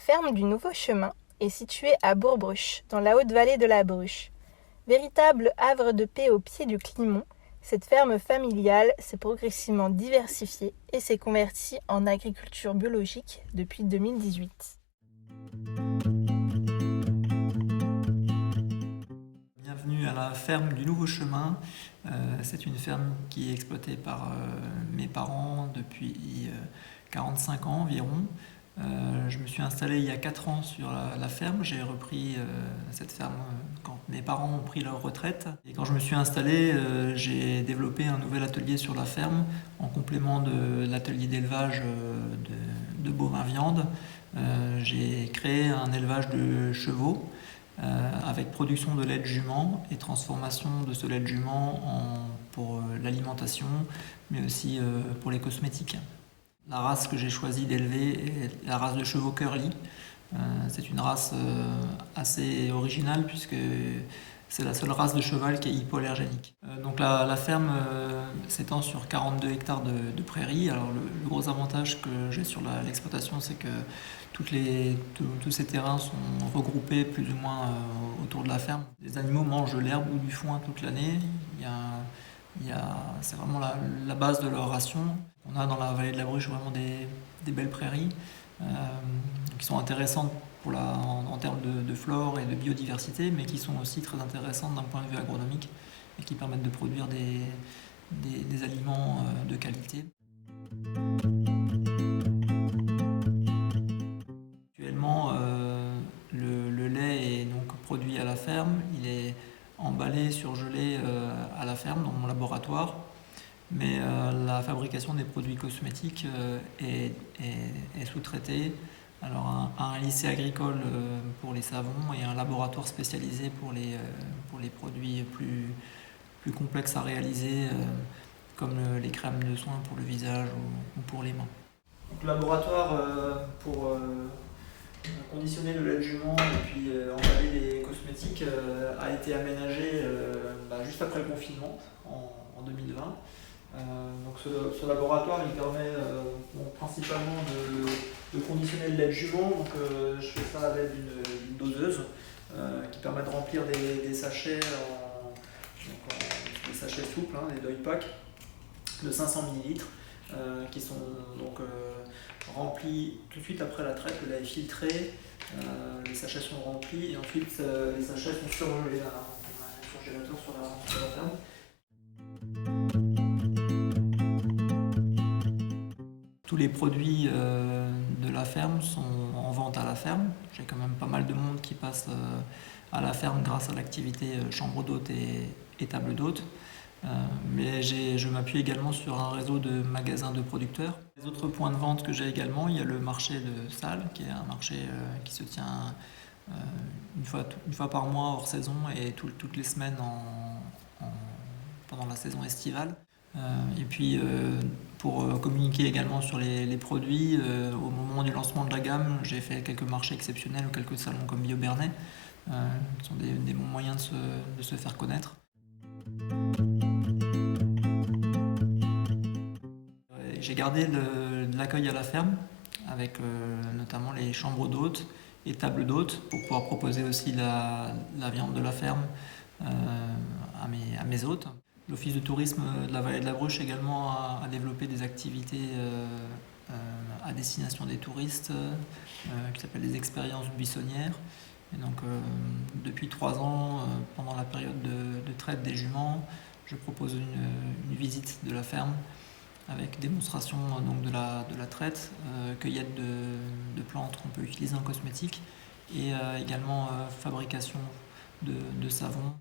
ferme du Nouveau Chemin est située à Bourbruche, dans la haute vallée de la Bruche. Véritable havre de paix au pied du Climont, cette ferme familiale s'est progressivement diversifiée et s'est convertie en agriculture biologique depuis 2018. Bienvenue à la ferme du Nouveau Chemin. C'est une ferme qui est exploitée par mes parents depuis 45 ans environ. Je me suis installé il y a 4 ans sur la ferme. J'ai repris cette ferme quand mes parents ont pris leur retraite. Et quand je me suis installé, j'ai développé un nouvel atelier sur la ferme en complément de l'atelier d'élevage de bovins viande. J'ai créé un élevage de chevaux avec production de lait de jument et transformation de ce lait de jument pour l'alimentation, mais aussi pour les cosmétiques. La race que j'ai choisi d'élever est la race de chevaux curly. C'est une race assez originale puisque c'est la seule race de cheval qui est hypoallergénique. Donc la ferme s'étend sur 42 hectares de prairies. Alors le gros avantage que j'ai sur l'exploitation, c'est que tous ces terrains sont regroupés plus ou moins autour de la ferme. Les animaux mangent de l'herbe ou du foin toute l'année. C'est vraiment la base de leur ration. On a dans la vallée de la Bruche vraiment des belles prairies qui sont intéressantes en termes de flore et de biodiversité, mais qui sont aussi très intéressantes d'un point de vue agronomique et qui permettent de produire des aliments de qualité. Actuellement, le lait est donc produit à la ferme. Il est emballé, surgelé à la ferme dans mon laboratoire. Mais la fabrication des produits cosmétiques est sous-traitée. Alors un lycée agricole pour les savons et un laboratoire spécialisé pour les produits plus complexes à réaliser, comme les crèmes de soins pour le visage ou pour les mains. Donc, le laboratoire pour conditionner le lait de jument et puis emballer les cosmétiques a été aménagé juste après le confinement en 2020. Donc ce laboratoire il permet principalement de conditionner le lait de jument. Donc je fais ça à l'aide d'une doseuse qui permet de remplir des sachets des sachets souples, des deuil packs de 500 ml qui sont donc remplis tout de suite après la traite. Le lait est filtré, les sachets sont remplis et ensuite les sachets sont surgelés à un surgélateur sur la ferme. Tous les produits de la ferme sont en vente à la ferme. J'ai quand même pas mal de monde qui passe à la ferme grâce à l'activité chambre d'hôte et table d'hôte. Mais je m'appuie également sur un réseau de magasins de producteurs. Les autres points de vente que j'ai également, il y a le marché de Salles, qui est un marché qui se tient une fois par mois hors saison et toutes les semaines pendant la saison estivale. Et puis pour communiquer également sur les produits, au moment du lancement de la gamme, j'ai fait quelques marchés exceptionnels ou quelques salons comme BioBernay, qui sont des bons moyens de se faire connaître. J'ai gardé de l'accueil à la ferme, avec notamment les chambres d'hôtes et tables d'hôtes, pour pouvoir proposer aussi la viande de la ferme à mes hôtes. L'office de tourisme de la vallée de la Bruche également a développé des activités à destination des touristes qui s'appellent des expériences buissonnières. Et donc depuis 3 ans, pendant la période de traite des juments, je propose une visite de la ferme avec démonstration donc de la traite, cueillette de plantes qu'on peut utiliser en cosmétique et également fabrication de savon.